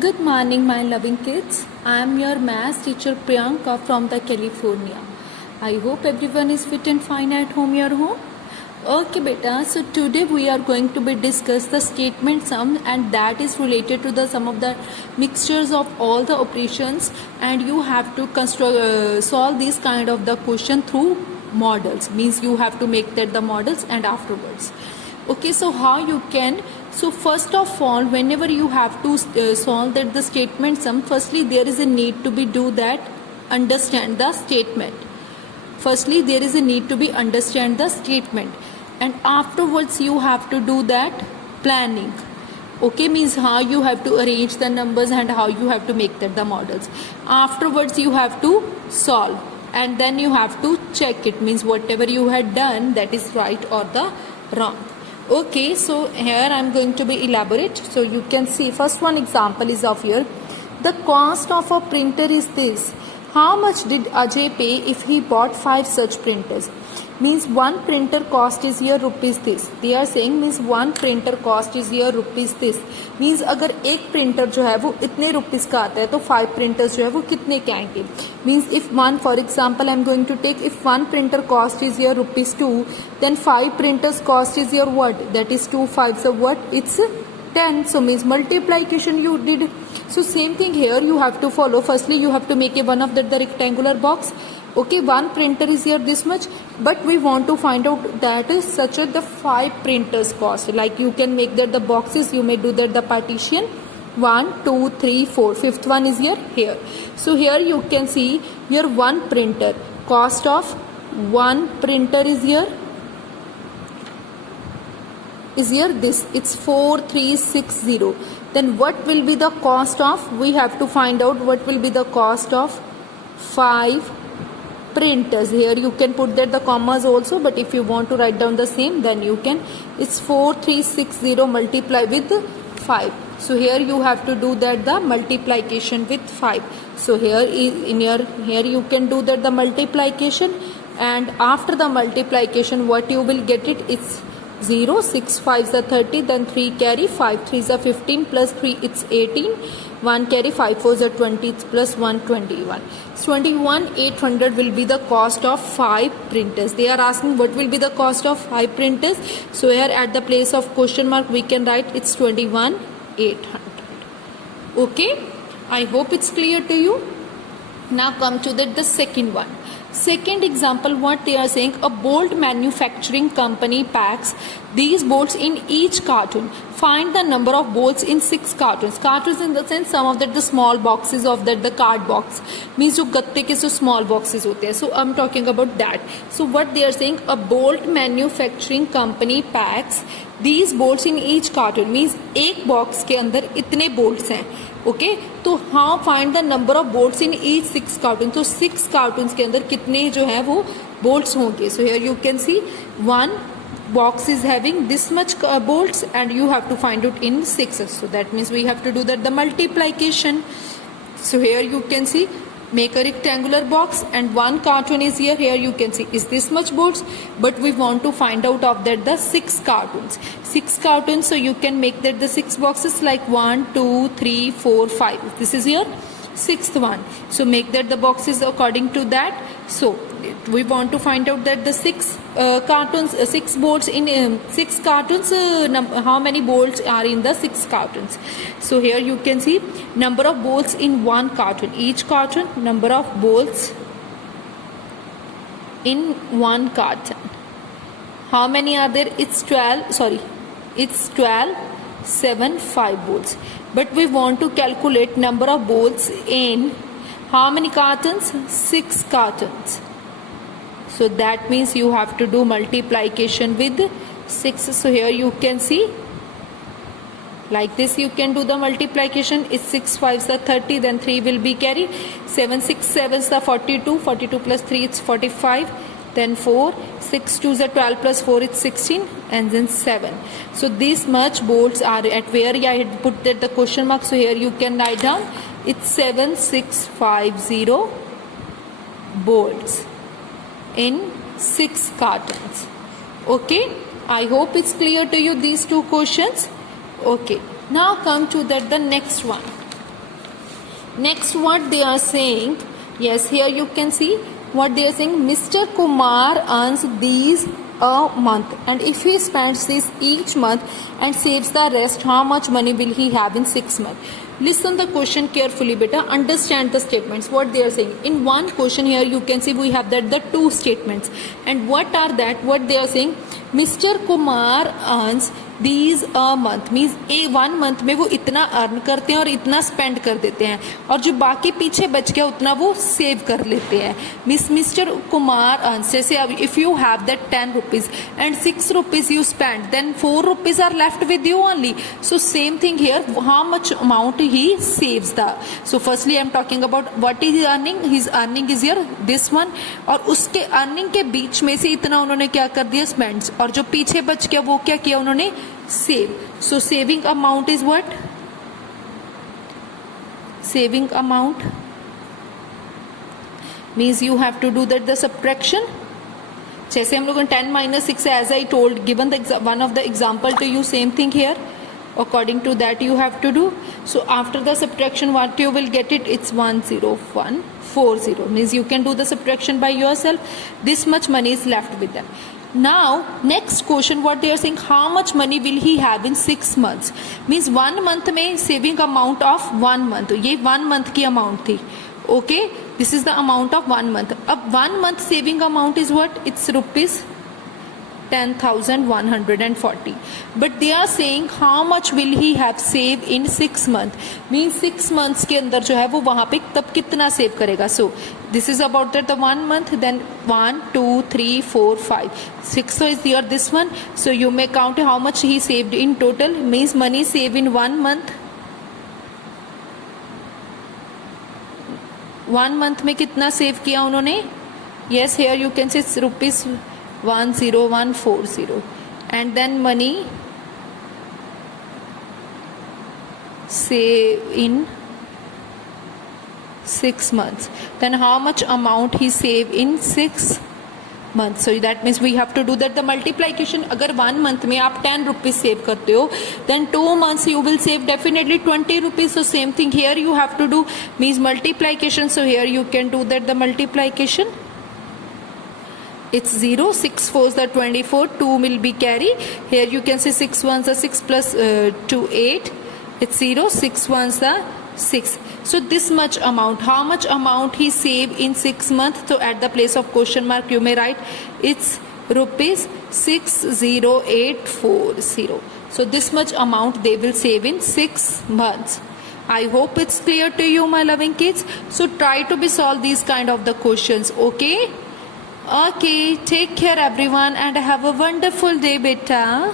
Good morning, my loving kids. I am your math teacher Priyanka from the California. I hope everyone is fit and fine at home. Your home. Okay, beta. So today we are going to be discuss the statement sum, and that is related to the sum of the mixtures of all the operations, and you have to solve this kind of the question through models. Means you have to make that the models and afterwards. Okay, so how you can, so first of all, whenever you have to solve that the statement sum, firstly there is a need to be do that understand the statement. Firstly there is a need to be understand the statement, and afterwards you have to do that planning. Okay, means how you have to arrange the numbers and how you have to make that the models. Afterwards you have to solve, and then you have to check it, means whatever you had done, that is right or the wrong. Okay, so here I am going to be elaborate. So you can see first one example is of here. The cost of a printer is this. How much did Ajay pay if he bought 5 such printers? Means one printer cost is here rupees this. They are saying means one printer cost is here rupees this. Means अगर एक printer जो है वो इतने rupees का आता है तो 5 printers जो है वो कितने के आएंगे. Means if one, for example, I am going to take, if one printer cost is here rupees 2, then 5 printers cost is here what? That is 2 5s of what? It's 10. So means multiplication you did. So same thing here you have to follow. Firstly you have to make a one of the rectangular box. Okay, one printer is here this much, but we want to find out that is such a the 5 printers cost. Like you can make that the boxes, you may do that the partition 1 2 3 4, fifth one is here. So here you can see your one printer cost of one printer is here this, it's 4360. Then what will be the cost of, we have to find out what will be the cost of 5 printers. Here you can put that the commas also, but if you want to write down the same, then you can. It's 4360 multiply with 5. So here you have to do that the multiplication with 5. So here you can do that the multiplication, and after the multiplication what you will get it is 0, 6 5s are 30, then 3 carry, 5 3s are 15, plus 3 it's 18, 1 carry, 5 4s are 20, plus 1 21. 21,800 will be the cost of 5 printers. They are asking what will be the cost of 5 printers. So here at the place of question mark we can write it's 21,800. Okay, I hope it's clear to you. Now come to the second one. Second example, what they are saying, a bolt manufacturing company packs these bolts in each carton. Find the number of bolts in 6 cartons. Cartons in the sense some of that the small boxes of that the card box, means जो गत्ते के जो small boxes होते हैं. So I'm talking about that. So what they are saying, a bolt manufacturing company packs these bolts in each carton, means एक box के अंदर इतने bolts हैं. ओके, तो how find the number of bolts in each 6 carton. तो 6 cartoons के अंदर कितने जो है वो बोल्ट्स होंगे. So here you can see one box is having this much bolts and you have to find it in 6. So that means we have to do that the multiplication. So here you can see, make a rectangular box and one carton is here. Here you can see is this much bolts, but we want to find out of that the 6 cartons. 6 cartons, so you can make that the 6 boxes like 1 2 3 4 5. This is here 6th one. So make that the boxes according to that. So we want to find out that the 6 cartons, 6 bolts in 6 cartons, how many bolts are in the 6 cartons. So here you can see number of bolts in one carton. Each carton, number of bolts in one carton. How many are there? It's 12, it's 12, 7, 5 bolts. But we want to calculate number of bolts in how many cartons? 6 cartons. So that means you have to do multiplication with 6. So here you can see like this you can do the multiplication. It's 6 5s are 30, then 3 will be carried, 7 6 7s are 42, 42 plus 3 it's 45, then 4 6 2s are 12 plus 4 it's 16, and then 7. So this much bolts are at where I had put that the question mark. So here you can write down it's 7650 bolts in 6 cartons. Okay, I hope it's clear to you these two questions. Okay, now come to that the next one. Next, what they are saying, yes, here you can see what they are saying. Mr. Kumar earns these a month, and if he spends this each month and saves the rest, how much money will he have in 6 months? Listen the question carefully, beta. Understand the statements, what they are saying. In one question here you can see we have that the two statements, and what are that? What they are saying, Mr. Kumar earns these a month, means A 1 month में वो इतना earn करते हैं और इतना spend कर देते हैं, और जो बाकी पीछे बच गया उतना वो सेव कर लेते हैं. मीन्स मिस्टर कुमार अर्न्स, जैसे अब if you have that 10 rupees and 6 rupees you spend, then 4 rupees are left with you only. So same thing here, how much amount he saves the. सो firstly I am talking about what is earning. His earning is here this one, और उसके earning के बीच में से इतना उन्होंने क्या कर दिया, स्पेंड्स, और जो पीछे बच गया वो क्या किया उन्होंने, save. So saving amount is what? Saving amount means you have to do that the subtraction. जैसे हम लोगों ने 10 minus 6 as I told, given the one of the example to you, same thing here. According to that you have to do. So after the subtraction what you will get it, it's 10140, means you can do the subtraction by yourself. This much money is left with them. Now next question, what they are saying, how much money will he have in 6 months, means 1 month में saving amount of 1 month, ये 1 month की amount थी. Okay, this is the amount of 1 month. अब 1 month saving amount is what, it's rupees 10,140, but they are saying how much will he have save in 6 months, means 6 months के अंदर जो है वो वहाँ पे तब कितना सेव करेगा. So this is about that the 1 month, then 1 2 3 4 5 6, so is here this one. So you may count how much he saved in total, means money save in 1 month. 1 month में कितना सेव किया उन्होंने, yes, here you can say rupees 10140, and then money save in 6 months, then how much amount he save in 6 months. So that means we have to do that the multiplication. अगर 1 month में आप 10 rupees save करते हो, then 2 months you will save definitely 20 rupees. So same thing here you have to do, means multiplication. So here you can do that the multiplication. It's 0, 6 4s are 24, 2 will be carry. Here you can say 6 1s are 6 plus 2 8. It's 0, 6 1s are 6. So this much amount, how much amount he save in 6 months? So at the place of question mark you may write it's rupees 60840. So this much amount they will save in 6 months. I hope it's clear to you, my loving kids. So try to be solve these kind of the questions. Okay, take care everyone and have a wonderful day, beta.